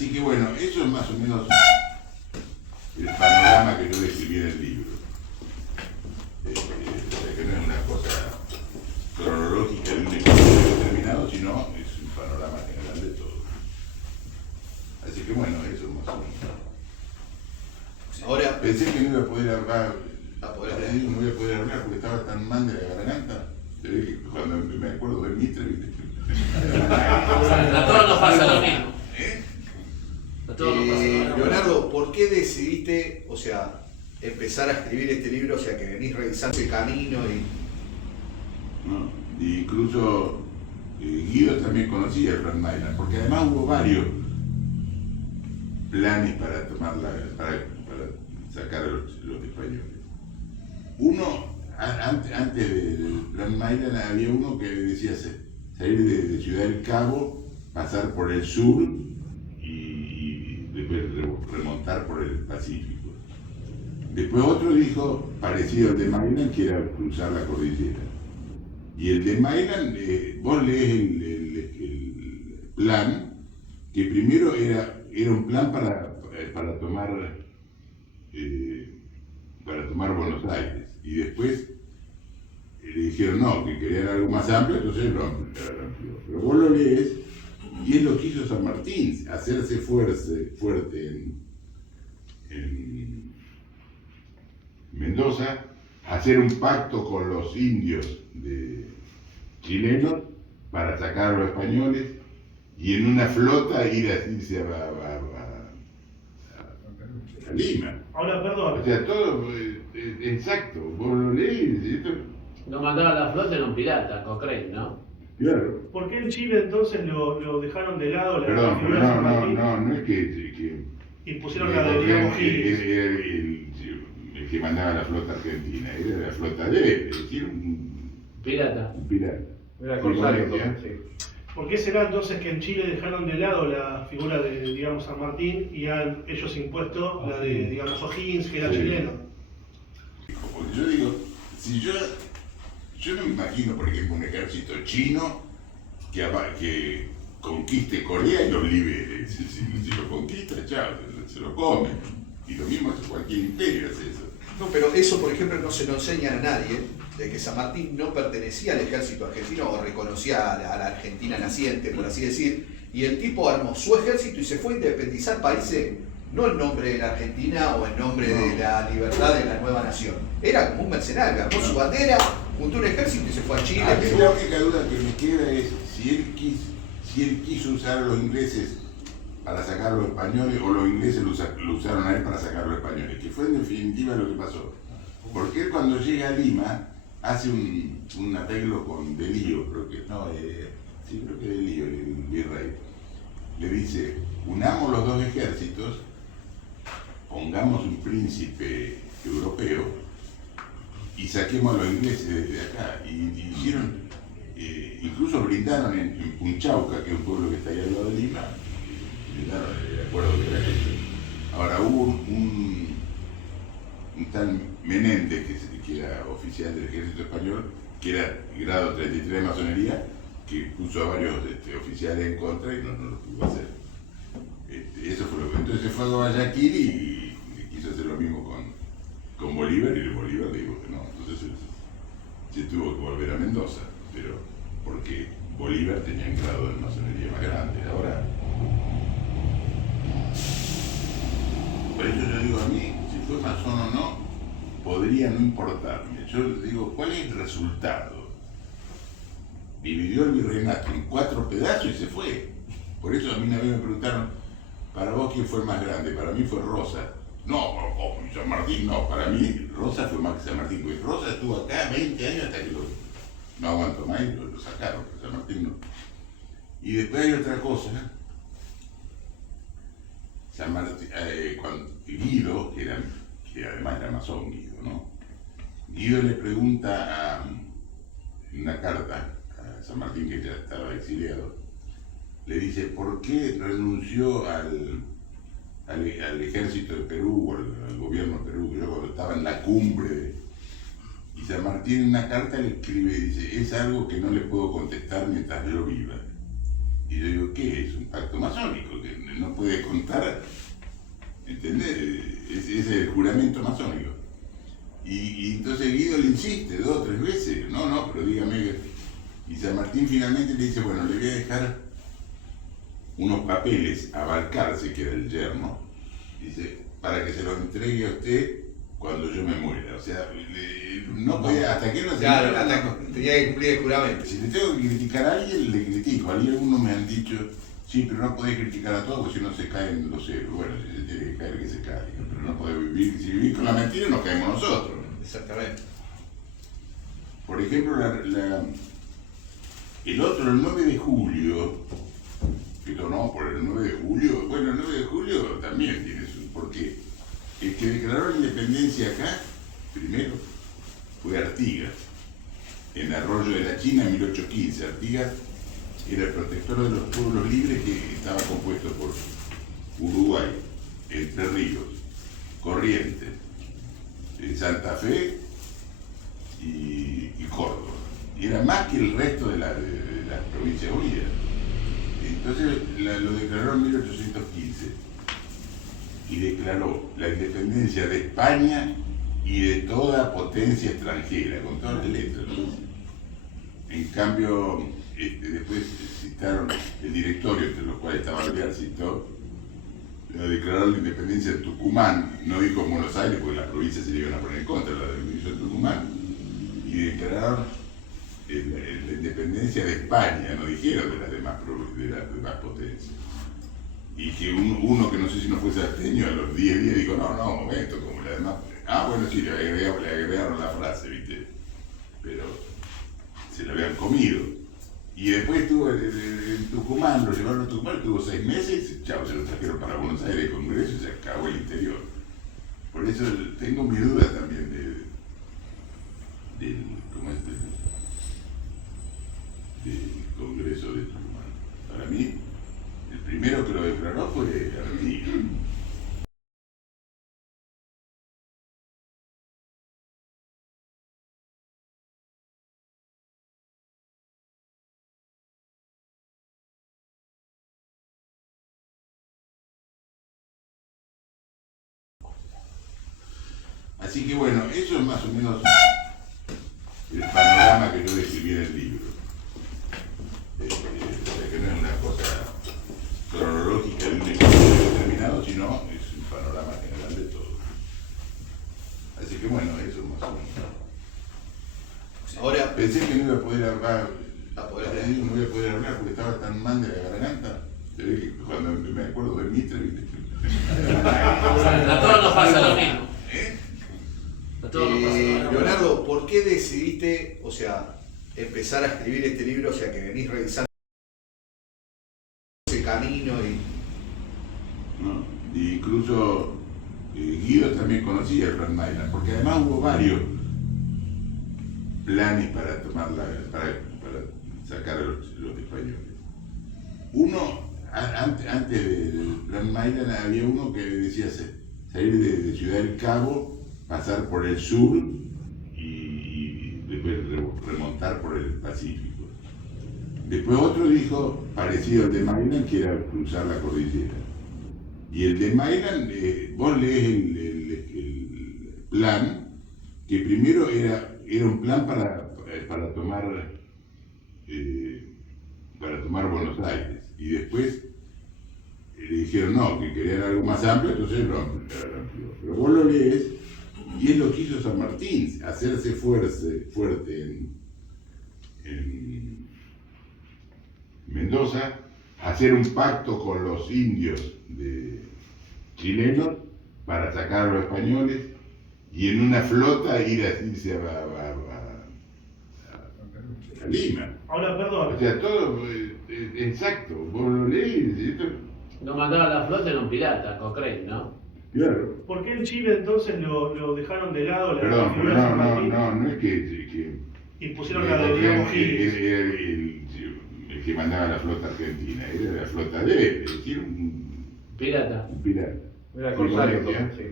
Así que bueno, eso es más o menos el panorama que yo describí en el libro. Que no es una cosa cronológica de un episodio determinado, sino es un panorama general de todo. Así que bueno, eso más o menos. Ahora pensé que no iba a poder hablar, no voy a poder hablar porque estaba tan mal de la garganta. Se ve que cuando me acuerdo de Mitre, a todos nos pasa lo mismo. A todos nos pasa lo mismo. Leonardo, ¿por qué decidiste, o sea, empezar a escribir este libro, o sea, que venís revisando el camino y... ¿no? Y incluso Guido también conocía el Plan Maylan, porque además hubo varios planes para para sacar a los españoles. Uno, antes del Plan Maylan había uno que decía salir de Ciudad del Cabo, pasar por el sur y después remontar por el Pacífico. Después otro dijo, parecido al de Maylan, que era cruzar la cordillera. Y el de Maylan, vos lees el plan, que primero era un plan para tomar Buenos Aires. Y después le dijeron no, que querían algo más amplio, entonces lo amplió. Pero vos lo lees y es lo que hizo San Martín, hacerse fuerte en Mendoza, hacer un pacto con los indios chilenos para sacar a los españoles y en una flota irse a Lima. Ahora, perdón. O sea, todo exacto, vos lo lees y esto... Lo mandaron a la flota en un pirata, Cochrane, ¿no? Claro. ¿Por qué en Chile entonces lo dejaron de lado la Perdón, figura pero de San Martín no es que y pusieron la de Diego Giles? Era el que mandaba la flota argentina, era la flota de él, es decir, un Pirata. pirata. Era corsario, Igual, sí. ¿Por qué será entonces que en Chile dejaron de lado la figura de, digamos, San Martín y han ellos impuesto la de, digamos, O'Higgins, que era Sí. chileno? Porque yo digo, si yo no me imagino, por ejemplo, un ejército chino que conquiste Corea y lo libere. Si lo conquista, chao, se lo come. Y lo mismo hace cualquier imperio, hace eso. No, pero eso, por ejemplo, no se lo enseña a nadie, de que San Martín no pertenecía al ejército argentino o reconocía a la Argentina naciente, por así decir, y el tipo armó su ejército y se fue a independizar países, no en nombre de la Argentina o en nombre de la libertad de la nueva nación. Era como un mercenario, armó su bandera, juntó un ejército y se fue a Chile. A mí la única duda que me queda es si él quiso usar a los ingleses para sacar a los españoles o los ingleses lo usaron a él para sacar a los españoles, que fue en definitiva lo que pasó. Porque él cuando llega a Lima hace un arreglo con Delío, creo que Delío, el virrey. Le dice, unamos los dos ejércitos, pongamos un príncipe europeo y saquemos a los ingleses de acá. Y hicieron, incluso brindaron en Punchauca, que es un pueblo que está ahí al lado de Lima, brindaron el acuerdo que era hecho. Ahora hubo un tal Menéndez, que era oficial del ejército español, que era grado 33 de masonería, que puso a varios oficiales en contra y no lo pudo hacer. Eso fue lo que... Entonces fue a Guayaquil y quiso hacer lo mismo con Bolívar, y Bolívar le dijo que no. Entonces se tuvo que volver a Mendoza, pero porque Bolívar tenía un grado de masonería más grande. Ahora, por eso yo digo, a mí, si fue masón o no, podría no importarme. Yo digo, ¿cuál es el resultado? Dividió el virreinato en 4 pedazos y se fue. Por eso a mí una vez me preguntaron, ¿para vos quién fue el más grande? Para mí fue Rosa. No, San Martín no, para mí Rosa fue más que San Martín, porque Rosa estuvo acá 20 años hasta que no aguantó más y lo sacaron, San Martín no. Y después hay otra cosa, San Martín, cuando Guido, que además era masón Guido, ¿no? Guido le pregunta en una carta a San Martín, que ya estaba exiliado, le dice, ¿por qué renunció al ejército de Perú, o al gobierno de Perú, yo cuando estaba en la cumbre? Y San Martín en una carta le escribe y dice, es algo que no le puedo contestar mientras yo viva. Y yo digo, ¿qué es? Un pacto masónico, que no puede contar, ¿entendés? Ese es el juramento masónico. Y entonces Guido le insiste 2 o 3 veces, no, pero dígame. Y San Martín finalmente le dice, bueno, le voy a dejar unos papeles a Balcarce, que era el yerno, dice, para que se los entregue a usted cuando yo me muera. O sea, no podía, hasta que no se Claro, muera, tenía que cumplir el juramento. si le tengo que criticar a alguien, le critico. Algunos me han dicho, sí, pero no podés criticar a todos, porque si no se caen los héroes. Bueno, si se tiene que caer, que se caiga. Pero no podés vivir, si vivís con la mentira, nos caemos nosotros. Exactamente. Por ejemplo, el otro, el 9 de julio, no, por el 9 de julio, bueno, el 9 de julio también tiene su, porque el que declaró la independencia acá, primero, fue Artigas, en Arroyo de la China en 1815. Artigas era el protector de los pueblos libres, que estaba compuesto por Uruguay, Entre Ríos, Corrientes, Santa Fe y Córdoba. Y era más que el resto de las provincias unidas. Entonces lo declaró en 1815 y declaró la independencia de España y de toda potencia extranjera, con todas las letras, ¿no? En cambio, después citaron el directorio, entre los cuales estaba Alvear, citó, declaró la independencia de Tucumán, no dijo Buenos Aires, porque las provincias se le iban a poner en contra, la independencia de Tucumán, y declararon la independencia de España, no dijeron de las demás potencias. Y que uno que no sé si no fue salteño, a los 10 días dijo, no, momento, como la demás. Bueno, sí, le agregaron la frase, ¿viste? Pero se la habían comido. Y después estuvo en Tucumán, lo llevaron a Tucumán, estuvo 6 meses, chao, se lo trajeron para Buenos Aires de Congreso y se acabó el interior. Por eso tengo mi duda también del Congreso de Tucumán. Para mí, el primero que lo declaró fue Artigas. Así que bueno, eso es más o menos el panorama que yo describí en el libro. O sea, que no es una cosa cronológica de un episodio determinado, sino es un panorama general de todo. Así que bueno, eso más o menos. Ahora, Pensé que no iba a poder hablar, no no iba a poder hablar porque estaba tan mal de la garganta. Se ve que cuando me acuerdo de Mitre, ¿viste? A todos nos pasa lo mismo. A todos nos pasa lo mismo. Leonardo, ¿por qué decidiste, o sea, empezar a escribir este libro, o sea, que venís revisando ese camino ¿No? Y incluso Guido también conocía el Plan Maylan, porque además hubo varios planes para para sacar a los españoles. Uno, antes del Plan Maylan, había uno que decía salir de Ciudad del Cabo, pasar por el sur y después remontar por el Pacífico. Después otro dijo, parecido al de Maylan, que era cruzar la cordillera. Y el de Maylan, vos lees el plan, que primero era un plan para tomar Buenos Aires. Y después le dijeron no, que querían algo más amplio, entonces lo amplió. Pero vos lo lees, y es lo que hizo San Martín, hacerse fuerte en Mendoza, hacer un pacto con los indios chilenos para sacar a los españoles, y en una flota irse a Lima. Ahora, perdón. O sea, todo exacto. Vos lo leís y esto. No mandaba la flota en un pirata, Cochrane, ¿no? Claro. ¿Por qué en Chile entonces lo dejaron de lado la Perdón, figura pero de San Martín no es que y pusieron la de Diego Giles? El que mandaba la flota argentina, era la flota de él, es decir, un Pirata. pirata. Era corsario, Igual, sí.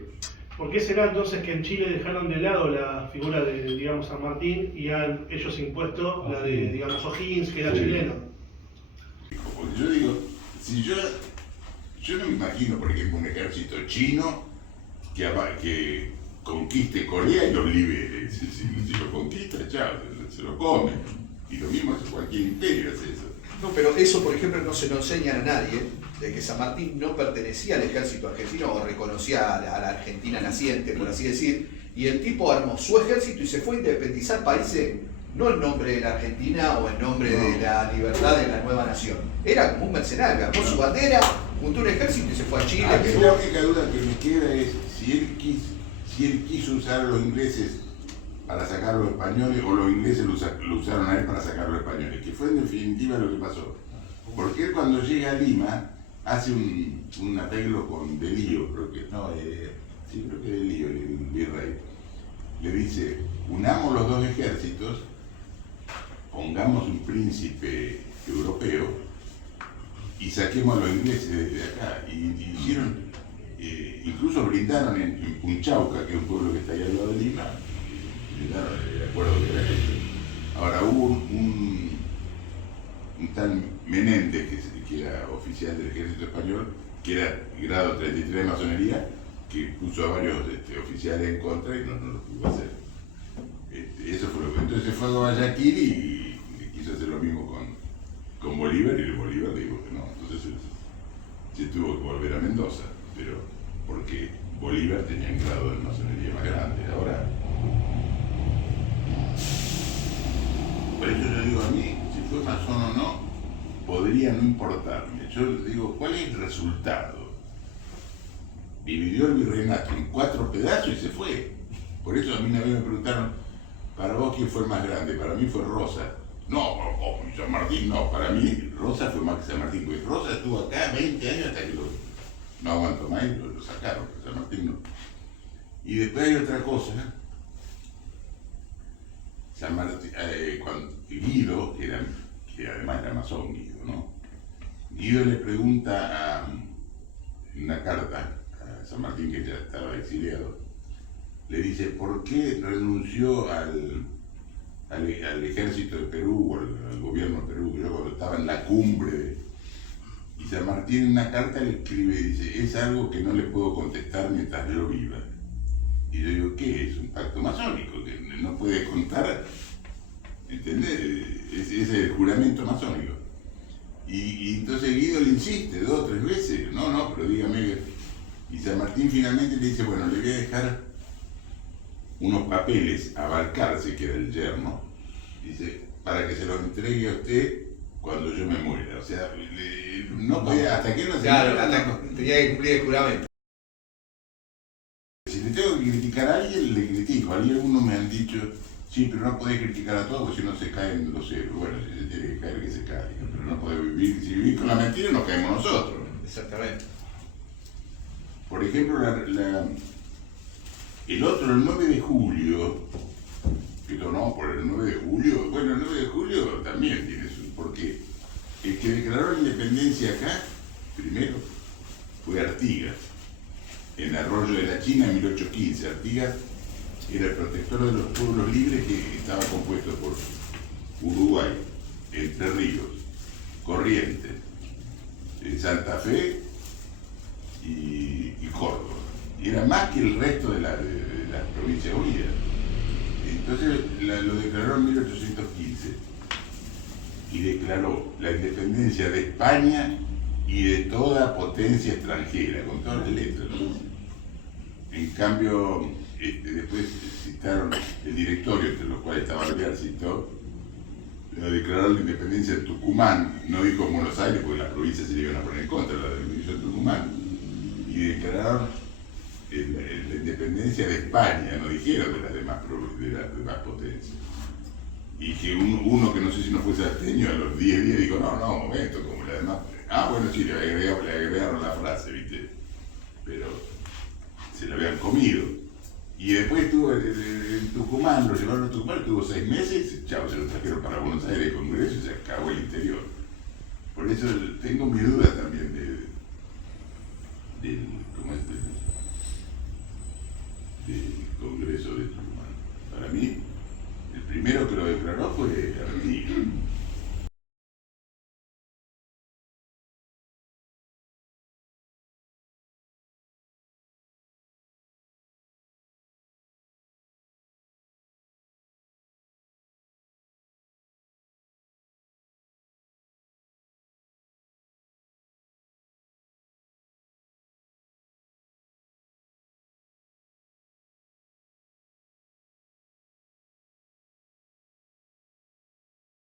¿Por qué será entonces que en Chile dejaron de lado la figura de, digamos, San Martín y han ellos impuesto la de, digamos, O'Higgins, que era Sí. chileno? Porque yo digo, si yo Yo no me imagino, por ejemplo, un ejército chino que conquiste Corea y los libere. Si lo conquista, chao, se lo come. Y lo mismo hace cualquier imperio, hace eso. No, pero eso, por ejemplo, no se lo enseñan a nadie, de que San Martín no pertenecía al ejército argentino o reconocía a la Argentina naciente, por así decir, y el tipo armó su ejército y se fue a independizar países, no en nombre de la Argentina o en nombre de la libertad de la nueva nación. Era como un mercenario, armó su bandera, juntó un ejército y se fue a Chile. La única duda que me queda es si él quiso usar a los ingleses para sacar a los españoles o los ingleses lo usaron a él para sacar a los españoles, que fue en definitiva lo que pasó. Porque él cuando llega a Lima hace un arreglo con Delío, creo que Delío, el virrey. Le dice, unamos los dos ejércitos, pongamos un príncipe europeo y saquemos a los ingleses desde acá. Y hicieron, incluso brindaron en Punchauca, que es un pueblo que está ahí al lado de Lima, brindaron el acuerdo que era hecho. Ahora hubo un tal Menéndez, que era oficial del ejército español, que era grado 33 de masonería, que puso a varios oficiales en contra y no lo pudo hacer. Eso fue lo que... Entonces fue a Guayaquil y quiso hacer lo mismo con Bolívar, y Bolívar le dijo que no. Entonces se tuvo que volver a Mendoza, pero porque Bolívar tenía un grado de masonería más grande. Ahora, por eso yo digo, a mí, si fue masón o no, podría no importarme. Yo digo, ¿cuál es el resultado? Dividió el virreinato en 4 pedazos y se fue. Por eso a mí una vez me preguntaron, ¿para vos quién fue el más grande? Para mí fue Rosa. No, San Martín no, para mí Rosa fue más que San Martín, porque Rosa estuvo acá 20 años hasta que no aguantó más y lo sacaron, San Martín no. Y después hay otra cosa, San Martín, cuando Guido, que además era masón Guido, ¿no? Guido le pregunta en una carta a San Martín, que ya estaba exiliado, le dice, ¿por qué renunció al ejército de Perú o al gobierno de Perú? Yo cuando estaba en la cumbre, y San Martín en una carta le escribe y dice, es algo que no le puedo contestar mientras yo viva. Y yo digo, ¿qué es? Un pacto masónico, que no puede contar, ¿entendés? Ese es el juramento masónico. Y entonces Guido le insiste 2 o 3 veces, no, pero dígame. Y San Martín finalmente le dice, bueno, le voy a dejar unos papeles a Balcarce, que era el yerno, dice, para que se los entregue a usted cuando yo me muera. O sea, no podía, hasta que no se... Claro, tenía que cumplir el juramento. Si le tengo que criticar a alguien, le critico. Algunos me han dicho, sí, pero no podés criticar a todos, porque si no se caen los héroes. Bueno, si se tiene que caer, que se caiga. Pero no podés vivir, si vivís con la mentira, nos caemos nosotros. Exactamente. Por ejemplo, el 9 de julio, pero no, por el 9 de julio, bueno, el 9 de julio también tiene su... Porque el que declaró la independencia acá, primero, fue Artigas, en Arroyo de la China en 1815. Artigas era el protector de los pueblos libres, que estaba compuesto por Uruguay, Entre Ríos, Corrientes, Santa Fe y Córdoba. Y era más que el resto de las provincias unidas. Entonces lo declaró en 1815 y declaró la independencia de España y de toda potencia extranjera, con todas las letras, ¿no? En cambio, después citaron el directorio, entre los cuales estaba Alvear, citó, declararon la independencia de Tucumán, no dijo Buenos Aires porque las provincias se le iban a poner en contra, la definición de Tucumán, y declararon la independencia de España, no dijeron de las demás potencias. Y que uno que no sé si no fue salteño, a los 10 días dijo, no, momento, como la demás. Bueno, sí, le agregaron la frase, ¿viste? Pero se la habían comido. Y después estuvo en Tucumán, lo llevaron a Tucumán, estuvo 6 meses, chao, se lo trajeron para Buenos Aires, Congreso, y se acabó el interior. Por eso tengo mi duda también de